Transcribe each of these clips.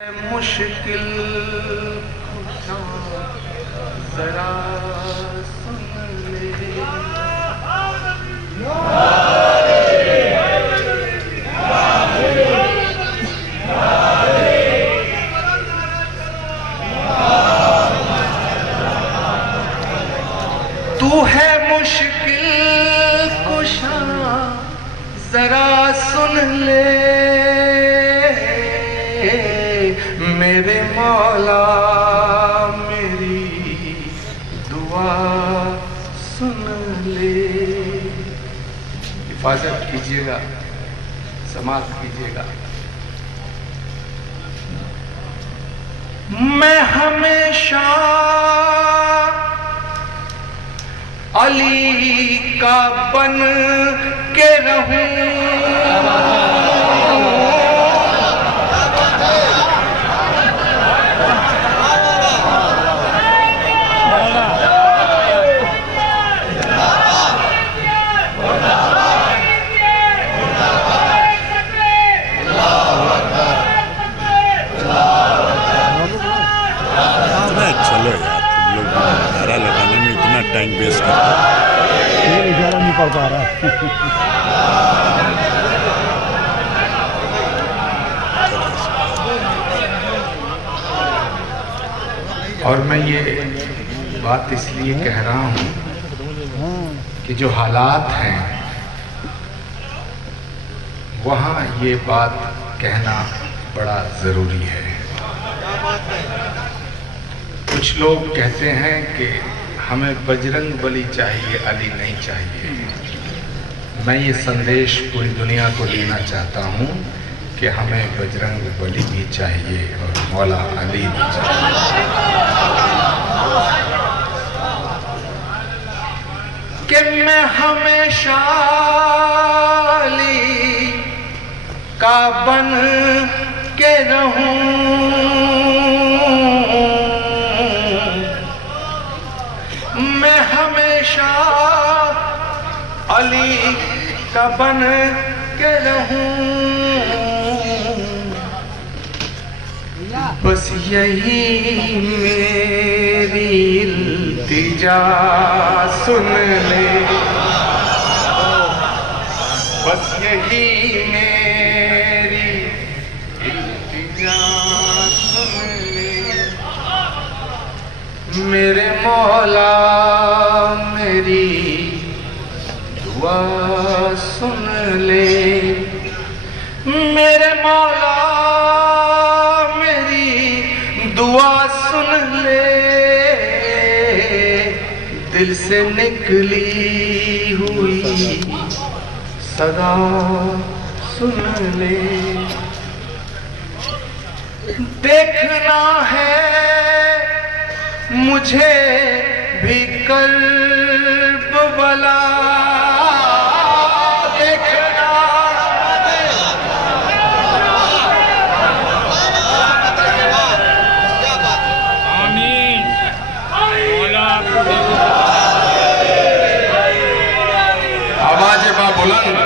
मुश्किल कुशा जरा सुन ले। तू है मुश्किल कुशा जरा सुन ले मेरे मौला, मेरी दुआ सुन ले। हिफाजत कीजिएगा, समाप्त कीजिएगा। मैं हमेशा अली का बन के रहूं, टाइम वेस्ट करते हैं। इशारा नहीं पढ़ पा रहा। और मैं ये बात इसलिए कह रहा हूँ कि जो हालात हैं वहाँ ये बात कहना बड़ा ज़रूरी है। कुछ लोग कहते हैं कि हमें बजरंग बली चाहिए, अली नहीं चाहिए। मैं ये संदेश पूरी दुनिया को देना चाहता हूँ कि हमें बजरंग बली भी चाहिए और मौला अली भी चाहिए। कि मैं हमेशा अली का बन के रहूं, मैं हमेशा अली का बन के रहूं। बस यही मेरी इल्तिजा सुन ले, बस यही मेरी इल्तिजा सुन ले मेरे मौला, मेरी दुआ सुन ले। मेरे मौला, मेरी दुआ सुन ले। दिल से निकली हुई सदा सुन ले। देखना है मुझे भी कल्ब वाला, देखना आवाज बा बुलंद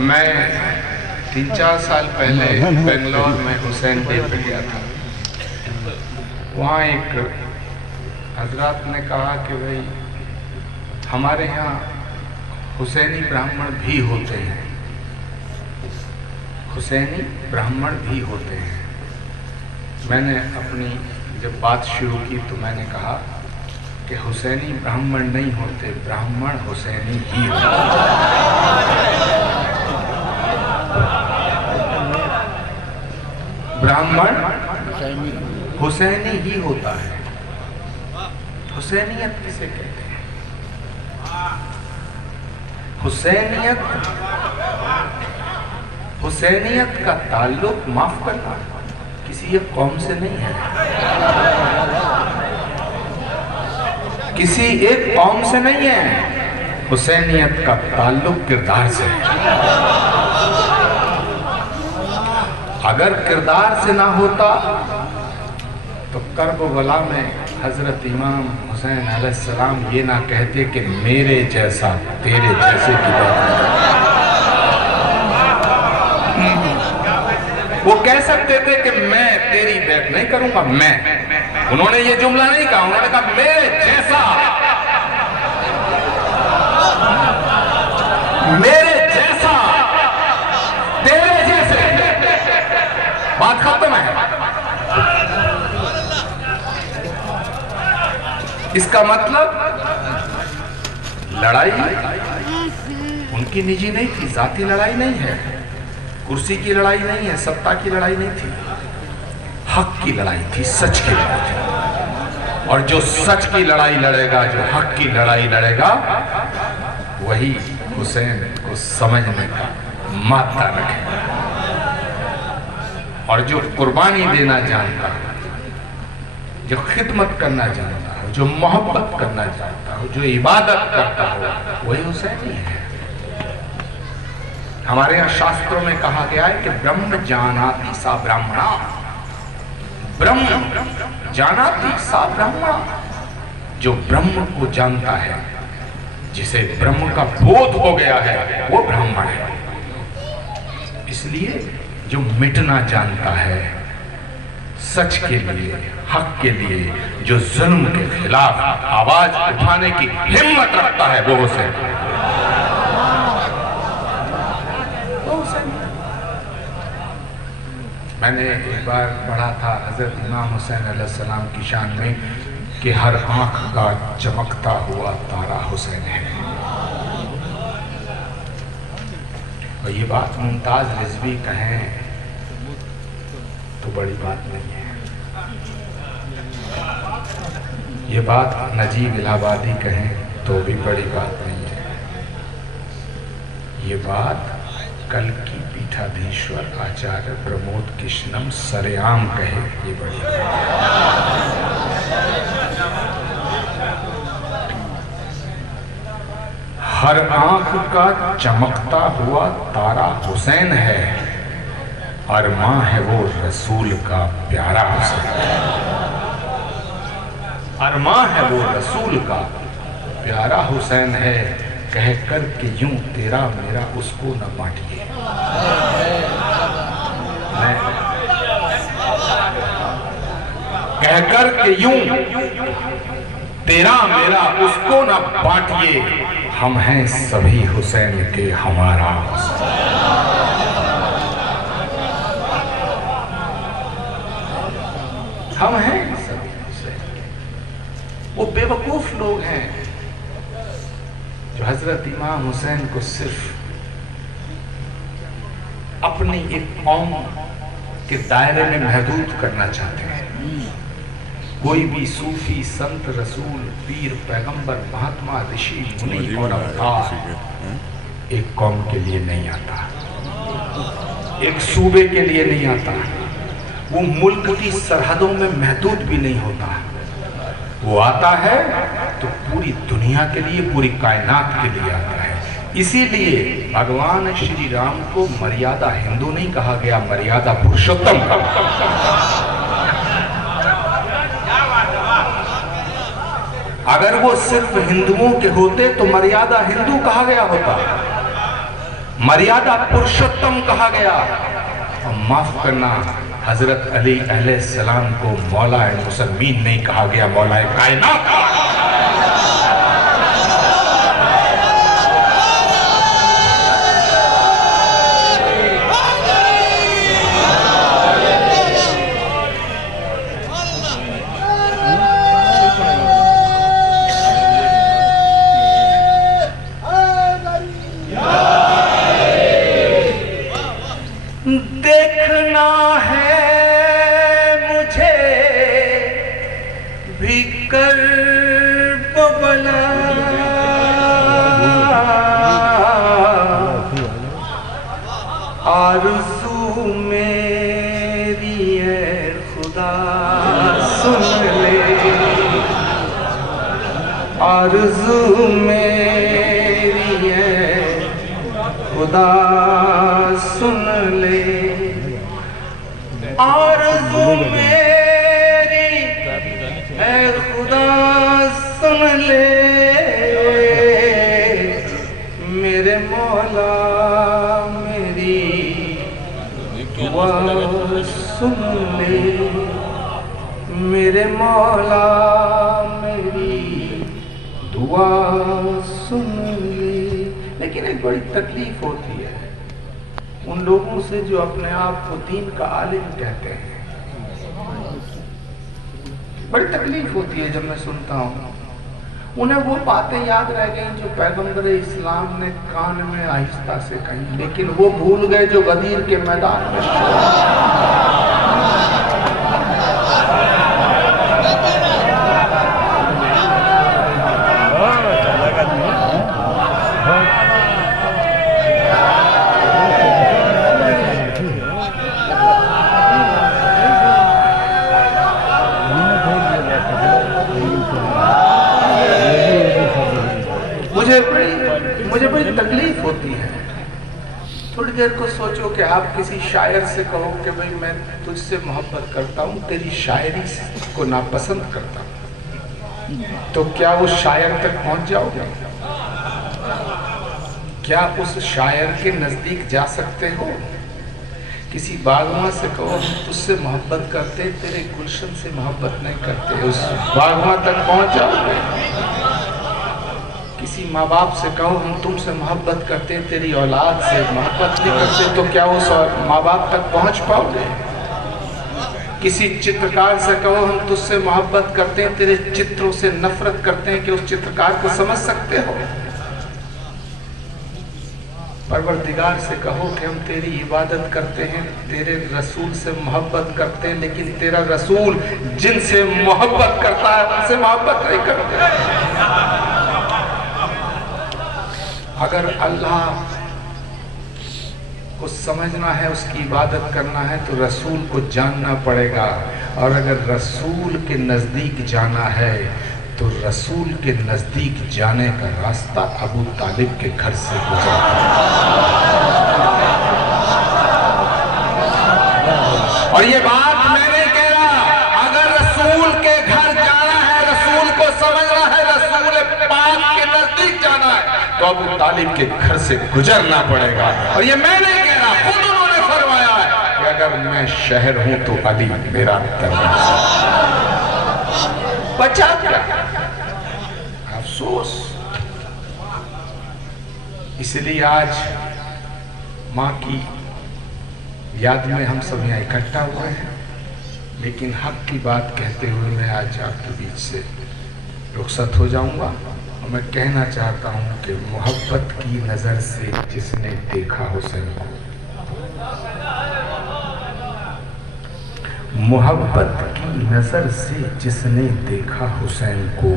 मैं 3-4 साल पहले बेंगलोर में हुसैन डे पे गया था। वहाँ एक हजरत ने कहा कि भाई हमारे यहाँ हुसैनी ब्राह्मण भी होते हैं, हुसैनी ब्राह्मण भी होते हैं। मैंने अपनी जब बात शुरू की तो मैंने कहा कि हुसैनी ब्राह्मण नहीं होते, ब्राह्मण हुसैनी ही होते। ब्राह्मण हुसैनी ही होता है। हुसैनियत किसे कहते हैं? हुसैनियत, हुसैनियत का ताल्लुक, माफ करना, किसी एक कौम से नहीं है, किसी एक कौम से नहीं है। हुसैनियत का ताल्लुक किरदार से है। अगर किरदार से ना होता तो करबला में हजरत इमाम हुसैन अलैहिस्सलाम ये ना कहते कि मेरे जैसा तेरे जैसे की बात। वो कह सकते थे कि मैं तेरी बैत नहीं करूंगा, मैं। उन्होंने ये जुमला नहीं कहा, उन्होंने कहा मेरे जैसा, मेरे जैसा, तेरे जैसे। बात खत्म है। इसका मतलब लड़ाई उनकी निजी नहीं थी, जाती लड़ाई नहीं है, कुर्सी की लड़ाई नहीं है, सत्ता की लड़ाई नहीं थी, हक की लड़ाई थी, सच की लड़ाई थी। और जो सच की लड़ाई लड़ेगा, जो हक की लड़ाई लड़ेगा, वही हुसैन को समझने का माथा रखेगा। और जो कुर्बानी देना जानता हो, जो खिदमत करना जानता हो, जो मोहब्बत करना जानता हो, जो इबादत करता हो, वही हुसैनी है। हमारे यहाँ शास्त्रों में कहा गया है कि ब्रह्म जानाति सा ब्राह्मणा, ब्रह्म जानाति सा ब्राह्मणा। जो ब्रह्म को जानता है, जिसे ब्रह्म का बोध हो गया है, वो ब्राह्मण है। इसलिए जो मिटना जानता है सच के लिए, हक के लिए, जो जुल्म के खिलाफ आवाज उठाने की हिम्मत रखता है, वो हुसैन। मैंने एक बार पढ़ा था हजरत इमाम हुसैन अलैहिस्सलाम की शान में कि हर आंख का चमकता हुआ तारा हुसैन है। और ये बात मुमताज रिजवी कहें तो बड़ी बात नहीं है, ये बात नजीब इलाहाबादी कहें तो भी बड़ी बात नहीं है, ये बात कल की पीठाधीश्वर आचार्य प्रमोद कृष्णम सरेआम कहे, ये बड़ी बात है। हर आंख का चमकता हुआ तारा हुसैन है, और मां है वो रसूल का प्यारा हुसैन। और मां है वो रसूल का प्यारा हुसैन है, कह कर के यूं तेरा मेरा उसको न बांटिए। कह कर के यूं तेरा मेरा उसको न बांटिए, हम हैं सभी हुसैन के हमारा हुसैन। हम हैं सभी हुसैन के। वो बेवकूफ लोग हैं जो हजरत इमाम हुसैन को सिर्फ अपनी एक कौम के दायरे में महदूद करना चाहते हैं। कोई भी सूफी, संत, रसूल, पीर, पैगंबर, महात्मा, ऋषि, मुनि और अवतार एक कौम के लिए नहीं आता, एक सूबे के लिए नहीं आता, वो मुल्क की सरहदों में महदूद भी नहीं होता। वो आता है तो पूरी दुनिया के लिए, पूरी कायनात के लिए आता है। इसीलिए भगवान श्री राम को मर्यादा हिंदू नहीं कहा गया, मर्यादा पुरुषोत्तम कहा। अगर वो सिर्फ हिंदुओं के होते तो मर्यादा हिंदू कहा गया होता, मर्यादा पुरुषोत्तम कहा गया। और माफ करना, हजरत अली अलैहिस्सलाम को मौला मुसलमीन नहीं कहा गया, मौला कायनात कहा गया। देखना है मुझे भी करबला, आरज़ू मेरी है खुदा सुन ले, आरज़ू मेरी खुदा सुन ले, आरज़ू मेरी ऐ खुदा सुन ले, मेरे मौला मेरी दुआ सुन ले, मेरे मौला मेरी दुआ सुन ले। लेकिन एक बड़ी तकलीफ होती है उन लोगों से जो अपने आप को दीन का आलिम कहते हैं। बड़ी तकलीफ होती है जब मैं सुनता हूँ, उन्हें वो बातें याद रह गई जो पैगंबर इस्लाम ने कान में आहिस्ता से कही, लेकिन वो भूल गए जो गदीर के मैदान में। मुझे बड़ी तकलीफ होती है। थोड़ी देर को सोचो कि आप किसी शायर से कहो कि भाई मैं तुझसे मोहब्बत करता हूँ, तेरी शायरी को नापसंद करता हूँ, तो क्या उस शायर तक पहुँच जाओगे? क्या उस शायर के नज़दीक जा सकते हो? किसी बागवां से कहो हम तुझसे मोहब्बत करते, तेरे गुलशन से मोहब्बत नहीं करते, उस बागवां तक पहुँच जाओगे? किसी माँ बाप से कहो हम तुमसे मोहब्बत करते, तेरी औलाद से मोहब्बत नहीं करते, तो क्या उस माँ बाप तक पहुँच पाओगे? किसी चित्रकार से कहो हम तुझसे मोहब्बत करते हैं, तेरे चित्रों से नफरत करते हैं, कि उस चित्रकार को समझ सकते हो? परवरदिगार से कहो कि हम तेरी इबादत करते हैं, तेरे रसूल से मोहब्बत करते हैं, लेकिन तेरा रसूल जिनसे मोहब्बत करता है उनसे मोहब्बत नहीं करते। अगर अल्लाह को समझना है, उसकी इबादत करना है, तो रसूल को जानना पड़ेगा। और अगर रसूल के नज़दीक जाना है तो रसूल के नज़दीक जाने का रास्ता अबू तालिब के घर से गुजरता है। और ये बात मैं नहीं कह रहा, अगर रसूल के घर जाना है, रसूल को समझना है, रसूल पाक के नज़दीक जाना है, तो अबू तालिब के घर से गुजरना पड़ेगा। और ये मैं नहीं कह रहा, खुद उन्होंने फरमाया है कि अगर मैं शहर हूं तो अली मेरा दरवाजा। बचा क्या? अफसोस। इसलिए आज माँ की याद में हम सब यहाँ इकट्ठा हुए हैं, लेकिन हक की बात कहते हुए मैं आज आपके बीच से रुखसत हो जाऊंगा। और मैं कहना चाहता हूँ कि मोहब्बत की नज़र से जिसने देखा हुसैन को, मोहब्बत की नज़र से जिसने देखा हुसैन को,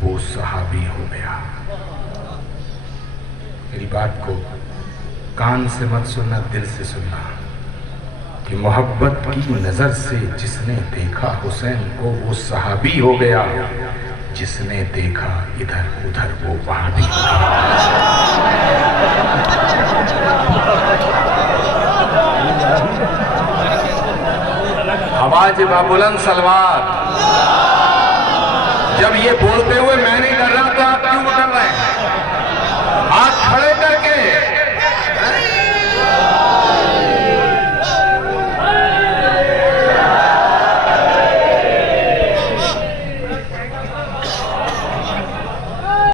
वो सहाबी हो गया। मेरी बात को कान से मत सुनना, दिल से सुनना, कि मोहब्बत की नज़र से जिसने देखा हुसैन को, वो सहाबी हो गया। जिसने देखा इधर उधर, वो वहां भी हो गया। आवाज बाबुलंद सलवार। जब ये बोलते हुए मैंने